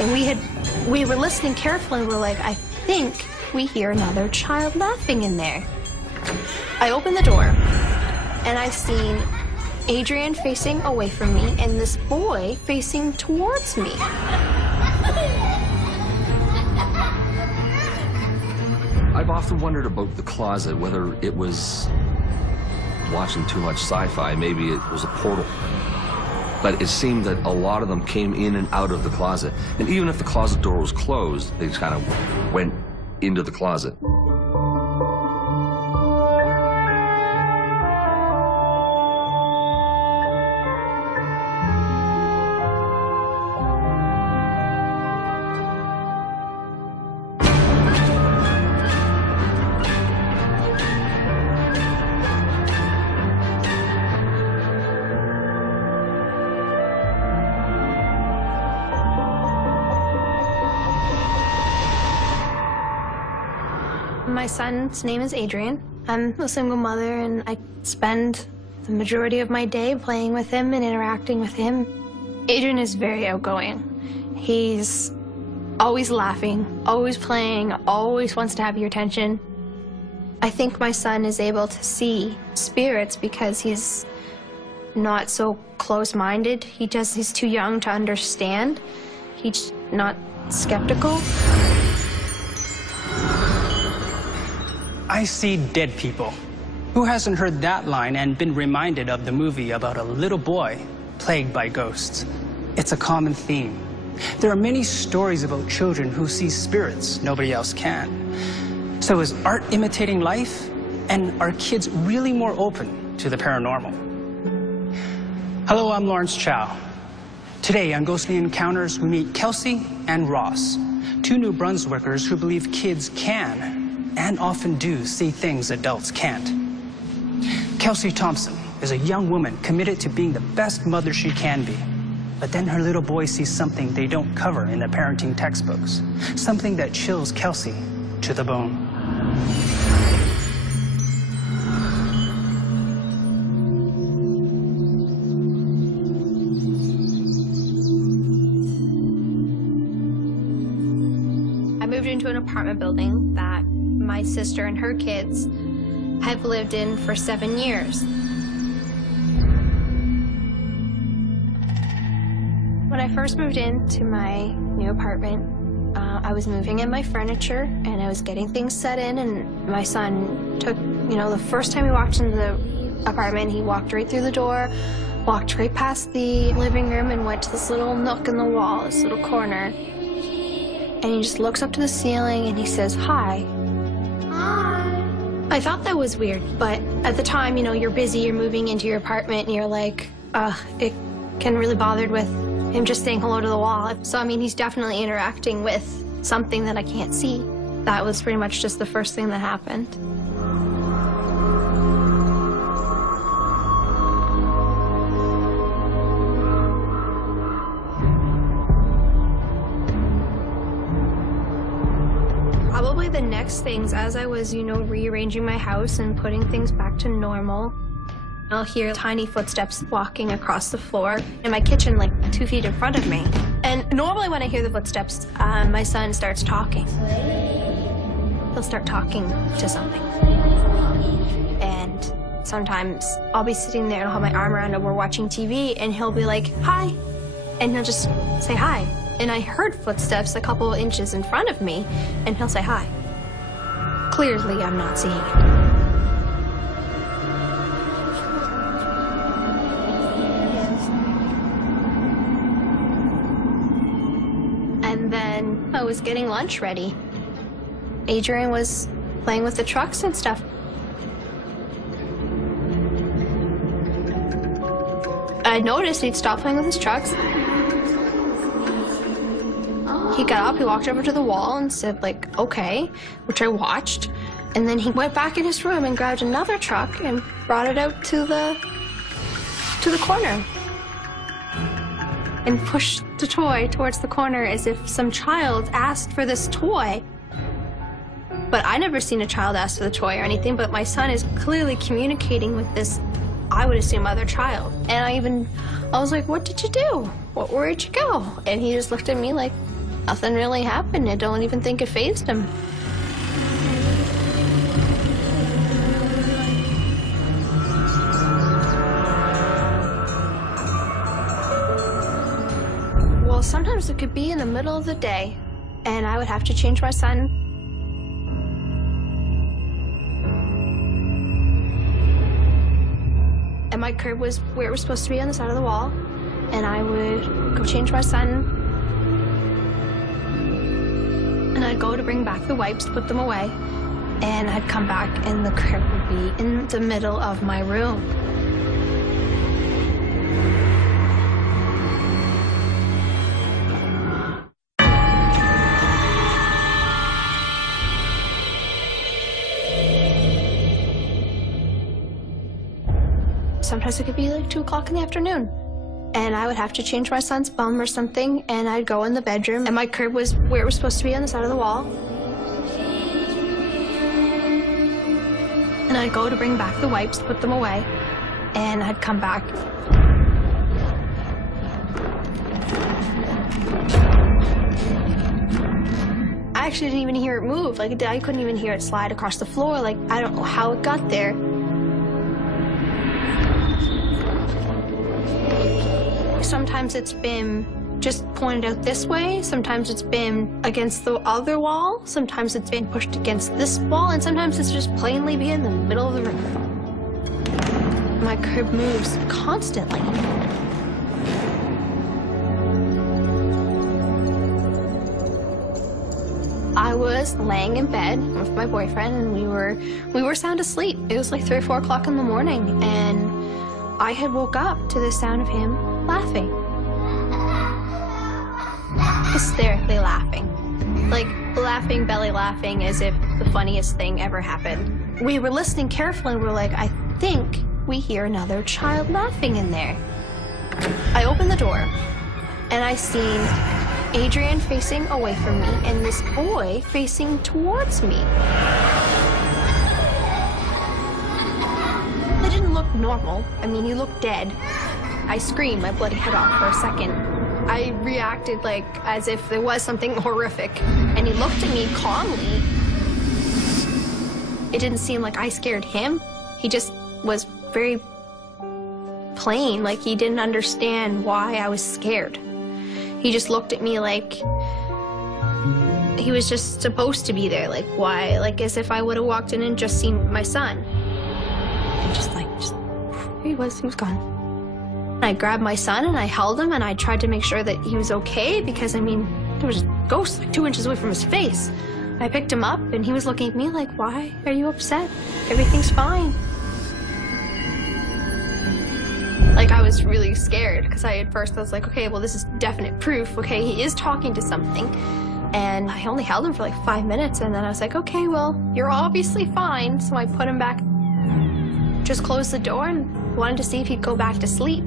And we were listening carefully, and we're like, I think we hear another child laughing in there. I opened the door, and I've seen Adrian facing away from me, and this boy facing towards me. I've often wondered about the closet, whether it was watching too much sci-fi, maybe it was a portal. But it seemed that a lot of them came in and out of the closet. And even if the closet door was closed, they just kind of went into the closet. My son's name is Adrian. I'm a single mother, and I spend the majority of my day playing with him and interacting with him. Adrian is very outgoing. He's always laughing, always playing, always wants to have your attention. I think my son is able to see spirits because he's not so close-minded. He's too young to understand. He's not skeptical. I see dead people. Who hasn't heard that line and been reminded of the movie about a little boy plagued by ghosts? It's a common theme. There are many stories about children who see spirits nobody else can. So is art imitating life? And are kids really more open to the paranormal? Hello, I'm Lawrence Chow. Today on Ghostly Encounters, we meet Kelsey and Ross, two New Brunswickers who believe kids can and often do see things adults can't. Kelsey Thompson is a young woman committed to being the best mother she can be. But then her little boy sees something they don't cover in the parenting textbooks, something that chills Kelsey to the bone. I moved into an apartment building that my sister and her kids have lived in for 7 years. When I first moved into my new apartment, I was moving in my furniture and I was getting things set in, and my son took, the first time he walked into the apartment, he walked right through the door, walked right past the living room and went to this little nook in the wall, this little corner. And he just looks up to the ceiling and he says, "Hi." I thought that was weird, but at the time, you're busy, you're moving into your apartment, and you're like, it can really bothered with him just saying hello to the wall. So, he's definitely interacting with something that I can't see. That was pretty much just the first thing that happened. Probably the next things, as I was, rearranging my house and putting things back to normal, I'll hear tiny footsteps walking across the floor in my kitchen, like 2 feet in front of me. And normally when I hear the footsteps, my son starts talking. He'll start talking to something. And sometimes I'll be sitting there and I'll have my arm around him, we're watching TV, and he'll be like, "Hi." And he'll just say hi. And I heard footsteps a couple inches in front of me, and he'll say hi. Clearly, I'm not seeing it. And then I was getting lunch ready. Adrian was playing with the trucks and stuff. I noticed he'd stopped playing with his trucks. He got up, he walked over to the wall and said, "Okay," which I watched. And then he went back in his room and grabbed another truck and brought it out to the corner and pushed the toy towards the corner as if some child asked for this toy. But I never seen a child ask for the toy or anything, but my son is clearly communicating with this, I would assume, other child. And I was like, "What did you do? Where'd you go?" And he just looked at me like, nothing really happened. I don't even think it fazed him. Well, sometimes it could be in the middle of the day, and I would have to change my son. And my crib was where it was supposed to be, on the side of the wall, and I would go change my son, and I'd go to bring back the wipes, put them away, and I'd come back and the crib would be in the middle of my room. Sometimes it could be like 2 o'clock in the afternoon, and I would have to change my son's bum or something, and I'd go in the bedroom, and my crib was where it was supposed to be, on the side of the wall. And I'd go to bring back the wipes, put them away, and I'd come back. I actually didn't even hear it move. Like, I couldn't even hear it slide across the floor. Like, I don't know how it got there. Sometimes it's been just pointed out this way, sometimes it's been against the other wall, sometimes it's been pushed against this wall, and sometimes it's just plainly be in the middle of the room. My crib moves constantly. I was laying in bed with my boyfriend, and we were sound asleep. It was like 3 or 4 o'clock in the morning, and I had woke up to the sound of him laughing. Hysterically laughing. Like, laughing, belly laughing, as if the funniest thing ever happened. We were listening carefully, and we were like, I think we hear another child laughing in there. I opened the door, and I seen Adrian facing away from me, and this boy facing towards me. They didn't look normal. I mean, he looked dead. I screamed my bloody head off for a second. I reacted like as if there was something horrific, and he looked at me calmly. It didn't seem like I scared him. He just was very plain, like he didn't understand why I was scared. He just looked at me like he was just supposed to be there, like why, like as if I would have walked in and just seen my son. And just here he was gone. I grabbed my son and I held him and I tried to make sure that he was okay, because I mean, there was a ghost like 2 inches away from his face. I picked him up and he was looking at me like, why are you upset? Everything's fine. Like, I was really scared, because at first I was like, okay, well, this is definite proof. Okay, he is talking to something. And I only held him for like 5 minutes, and then I was like, okay, well, you're obviously fine. So I put him back, just closed the door, and wanted to see if he'd go back to sleep.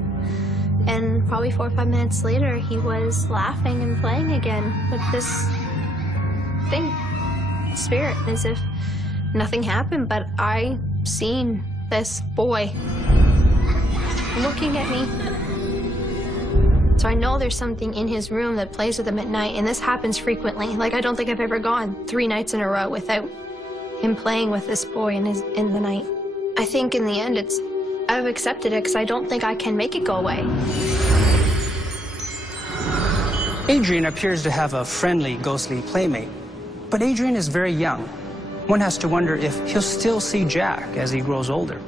And probably 4 or 5 minutes later, he was laughing and playing again with this thing, spirit, as if nothing happened. But I seen this boy looking at me. So I know there's something in his room that plays with him at night, and this happens frequently. Like, I don't think I've ever gone 3 nights in a row without him playing with this boy in the night. I think in the end I've accepted it, because I don't think I can make it go away. Adrian appears to have a friendly, ghostly playmate, but Adrian is very young. One has to wonder if he'll still see Jack as he grows older.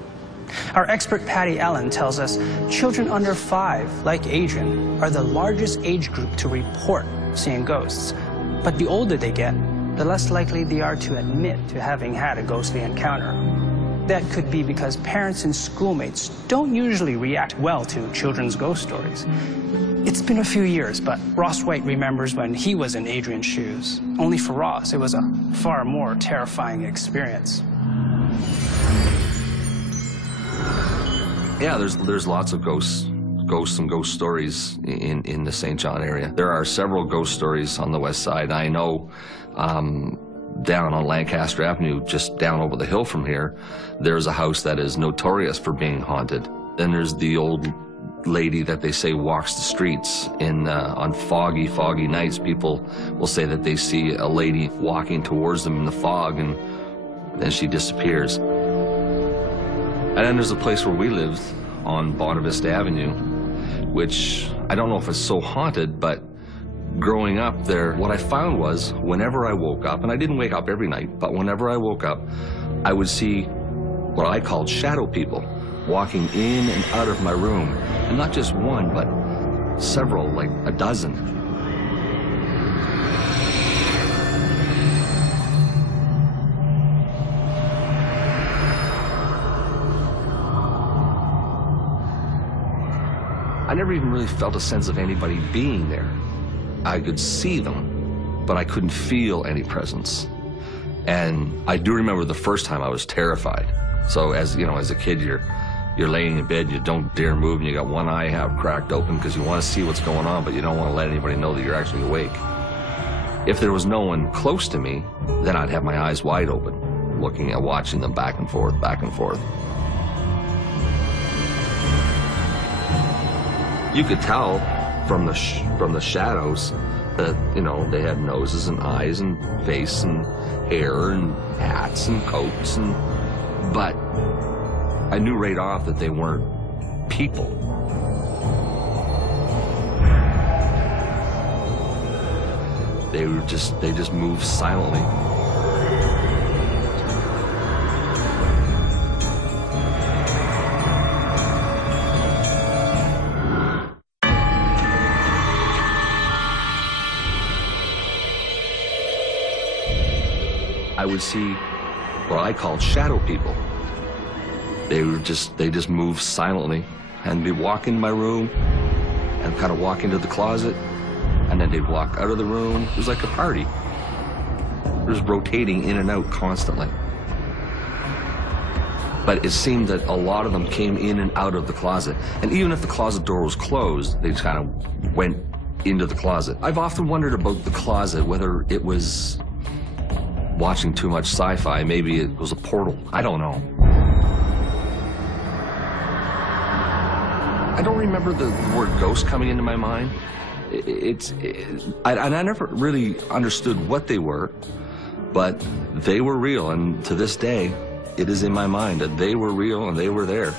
Our expert Patty Allen tells us children under 5, like Adrian, are the largest age group to report seeing ghosts. But the older they get, the less likely they are to admit to having had a ghostly encounter. That could be because parents and schoolmates don't usually react well to children's ghost stories. It's been a few years, but Ross White remembers when he was in Adrian's shoes. Only for Ross, it was a far more terrifying experience. Yeah, there's lots of ghosts and ghost stories in the St. John area. There are several ghost stories on the west side. I know down on Lancaster Avenue, just down over the hill from here, there's a house that is notorious for being haunted. Then there's the old lady that they say walks the streets on foggy nights. People will say that they see a lady walking towards them in the fog, and then she disappears. And then there's a place where we lived on Bonavista Avenue, which I don't know if it's so haunted, but growing up there, what I found was whenever I woke up, and I didn't wake up every night, but whenever I woke up, I would see what I called shadow people walking in and out of my room. And not just one, but several, like a dozen. I never even really felt a sense of anybody being there. I could see them, but I couldn't feel any presence. And I do remember the first time I was terrified. So as you know, as a kid, you're laying in bed, you don't dare move, and you got one eye half cracked open because you want to see what's going on, but you don't want to let anybody know that you're actually awake. If there was no one close to me, then I'd have my eyes wide open, looking at, watching them back and forth, back and forth. You could tell from the shadows that, you know, they had noses and eyes and face and hair and hats and coats, but I knew right off that they weren't people. They just moved silently. I would see what I called shadow people. They just moved silently, and they'd walk in my room and kind of walk into the closet, and then they'd walk out of the room. It was like a party. It was rotating in and out constantly. But it seemed that a lot of them came in and out of the closet, and even if the closet door was closed, they just kind of went into the closet. I've often wondered about the closet, whether it was watching too much sci-fi, maybe it was a portal. I don't know. I don't remember the word ghost coming into my mind. I never really understood what they were, but they were real, and to this day, it is in my mind that they were real and they were there.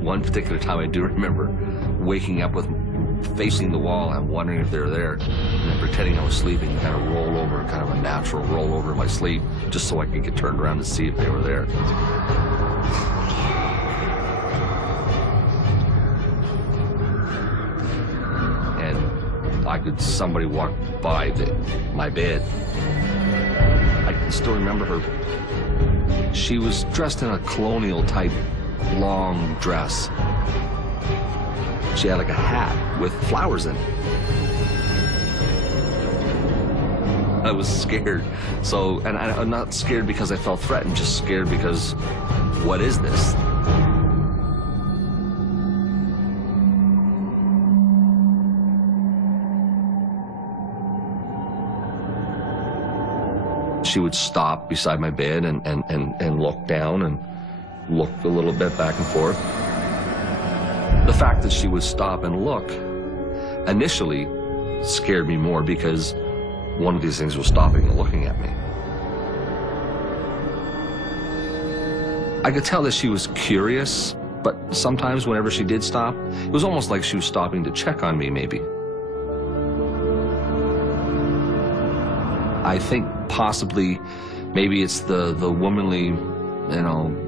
One particular time I do remember waking up with facing the wall and wondering if they were there, and then pretending I was sleeping, kind of roll over, kind of a natural roll over in my sleep, just so I could get turned around to see if they were there. And somebody walk by my bed. I can still remember her. She was dressed in a colonial type long dress. She had like a hat with flowers in it. I was scared. So, and I'm not scared because I felt threatened, just scared because, what is this? She would stop beside my bed and look down and look a little bit back and forth. The fact that she would stop and look initially scared me more because one of these things was stopping and looking at me. I could tell that she was curious, but sometimes whenever she did stop, it was almost like she was stopping to check on me, maybe. I think possibly maybe it's the womanly, you know,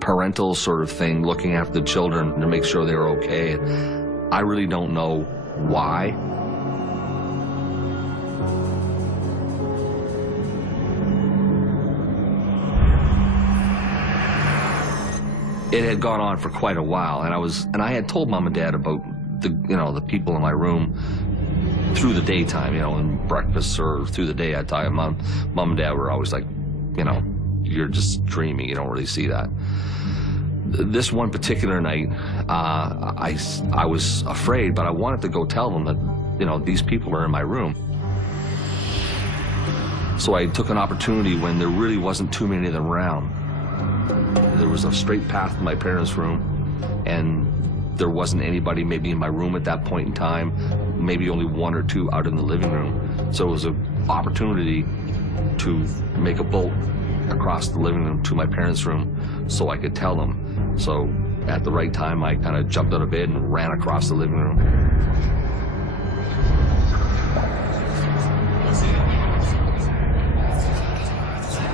parental sort of thing, looking after the children to make sure they were okay. I really don't know why. It had gone on for quite a while, and I had told Mom and Dad about the people in my room through the daytime, and breakfast or through the day. I'd tell Mom and Dad were always like, you're just dreaming, you don't really see that. This one particular night, I was afraid, but I wanted to go tell them that, you know, these people are in my room. So I took an opportunity when there really wasn't too many of them around. There was a straight path to my parents' room, and there wasn't anybody maybe in my room at that point in time, maybe only one or two out in the living room. So it was an opportunity to make a bolt across the living room to my parents' room so I could tell them. So at the right time, I kind of jumped out of bed and ran across the living room.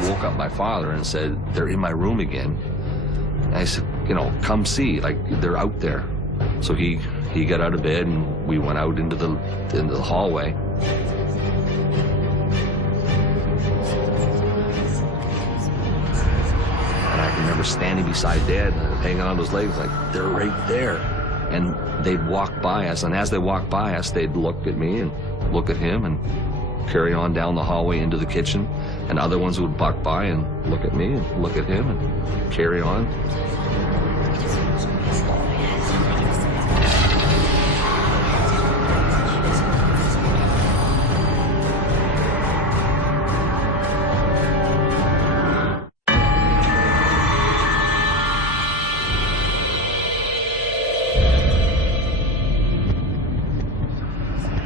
Woke up my father and said, "They're in my room again." And I said, "You know, come see, like, they're out there." So he got out of bed and we went out into the hallway. And I remember standing beside Dad, hanging on his legs, like, they're right there. And they'd walk by us, and as they walked by us, they'd look at me and look at him and carry on down the hallway into the kitchen. And other ones would walk by and look at me and look at him and carry on.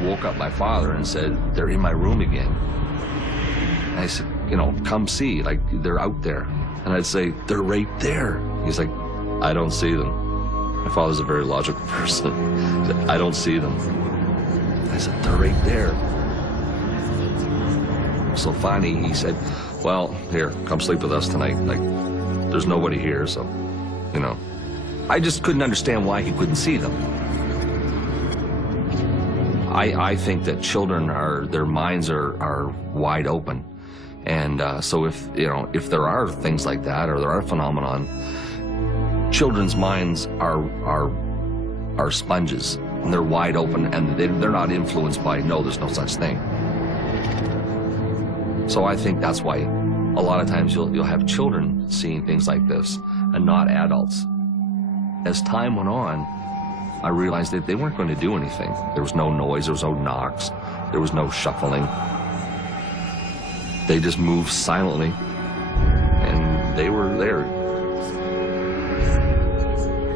Woke up my father and said, "They're in my room again." And I said, "You know, come see, like, they're out there." And I'd say, "They're right there." He's like, "I don't see them." My father's a very logical person. He said, "I don't see them." I said, "They're right there." So finally he said, "Well, here, come sleep with us tonight. Like, there's nobody here, so, you know." I just couldn't understand why he couldn't see them. I think that children their minds are wide open. And so if there are things like that, or there are phenomenon, children's minds are sponges, and they're wide open, and they're not influenced by, no, there's no such thing. So I think that's why a lot of times you'll have children seeing things like this, and not adults. As time went on, I realized that they weren't going to do anything. There was no noise, there was no knocks, there was no shuffling. They just moved silently, and they were there.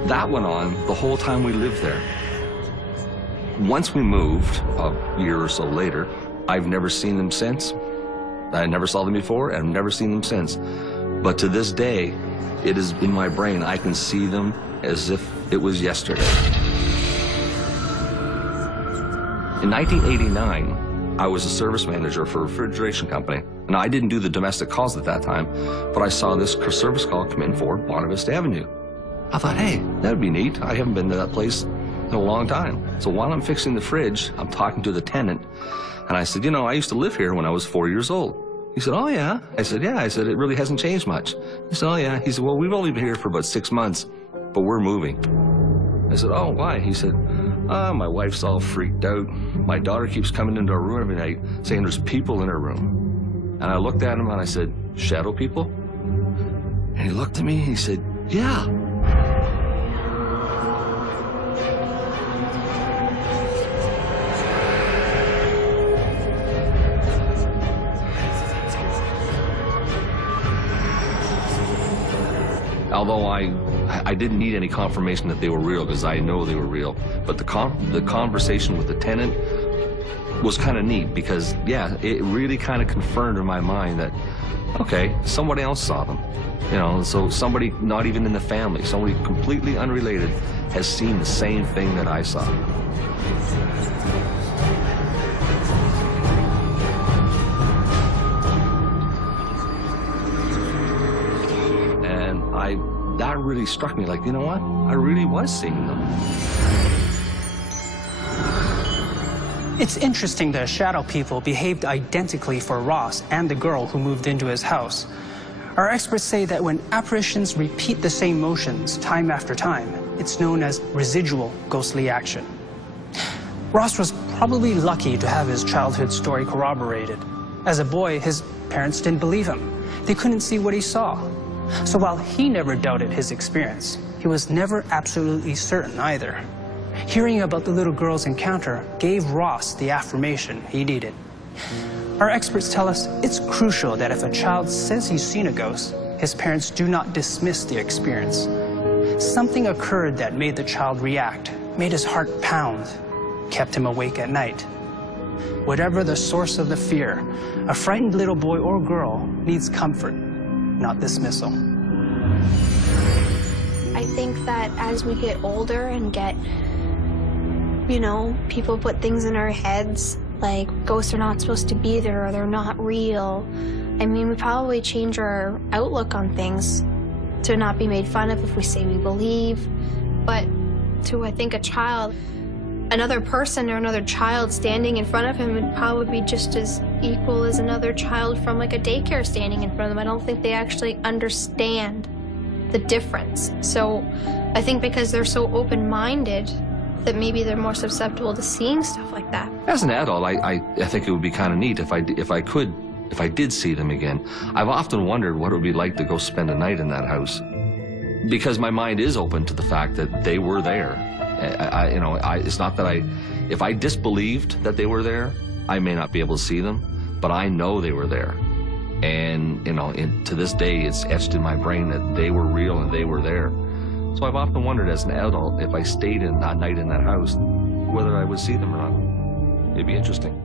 That went on the whole time we lived there. Once we moved, a year or so later, I've never seen them since. I never saw them before, and I've never seen them since. But to this day, it is in my brain. I can see them as if it was yesterday. In 1989, I was a service manager for a refrigeration company. And I didn't do the domestic calls at that time, but I saw this service call come in for Bonavista Avenue. I thought, hey, that'd be neat. I haven't been to that place in a long time. So while I'm fixing the fridge, I'm talking to the tenant. And I said, "You know, I used to live here when I was 4 years old." He said, "Oh, yeah?" I said, "Yeah." I said, "It really hasn't changed much." He said, "Oh, yeah." He said, "Well, we've only been here for about 6 months, but we're moving." I said, "Oh, why?" He said, "My wife's all freaked out. My daughter keeps coming into our room every night saying there's people in her room." And I looked at him and I said, "Shadow people?" And he looked at me and he said, "Yeah." Although I didn't need any confirmation that they were real, because I know they were real. But the conversation with the tenant was kind of neat, because, yeah, it really kind of confirmed in my mind that, okay, somebody else saw them. You know, so somebody not even in the family, somebody completely unrelated has seen the same thing that I saw. And that really struck me, like, you know what? I really was seeing them. It's interesting that shadow people behaved identically for Ross and the girl who moved into his house. Our experts say that when apparitions repeat the same motions time after time, it's known as residual ghostly action. Ross was probably lucky to have his childhood story corroborated. As a boy, his parents didn't believe him. They couldn't see what he saw. So while he never doubted his experience, he was never absolutely certain either. Hearing about the little girl's encounter gave Ross the affirmation he needed. Our experts tell us it's crucial that if a child says he's seen a ghost, his parents do not dismiss the experience. Something occurred that made the child react, made his heart pound, kept him awake at night. Whatever the source of the fear, a frightened little boy or girl needs comfort, not dismissal. I think that as we get older and get, you know, people put things in our heads, like ghosts are not supposed to be there or they're not real. I mean, we probably change our outlook on things to not be made fun of if we say we believe. But to, I think, a child, another person or another child standing in front of him would probably be just as equal as another child from like a daycare standing in front of them. I don't think they actually understand the difference. So I think because they're so open-minded that maybe they're more susceptible to seeing stuff like that. As an adult, I think it would be kind of neat if I did see them again. I've often wondered what it would be like to go spend a night in that house, because my mind is open to the fact that they were there. It's not that if I disbelieved that they were there, I may not be able to see them, but I know they were there. And, to this day, it's etched in my brain that they were real and they were there. So I've often wondered as an adult, if I stayed in that night in that house, whether I would see them or not. It'd be interesting.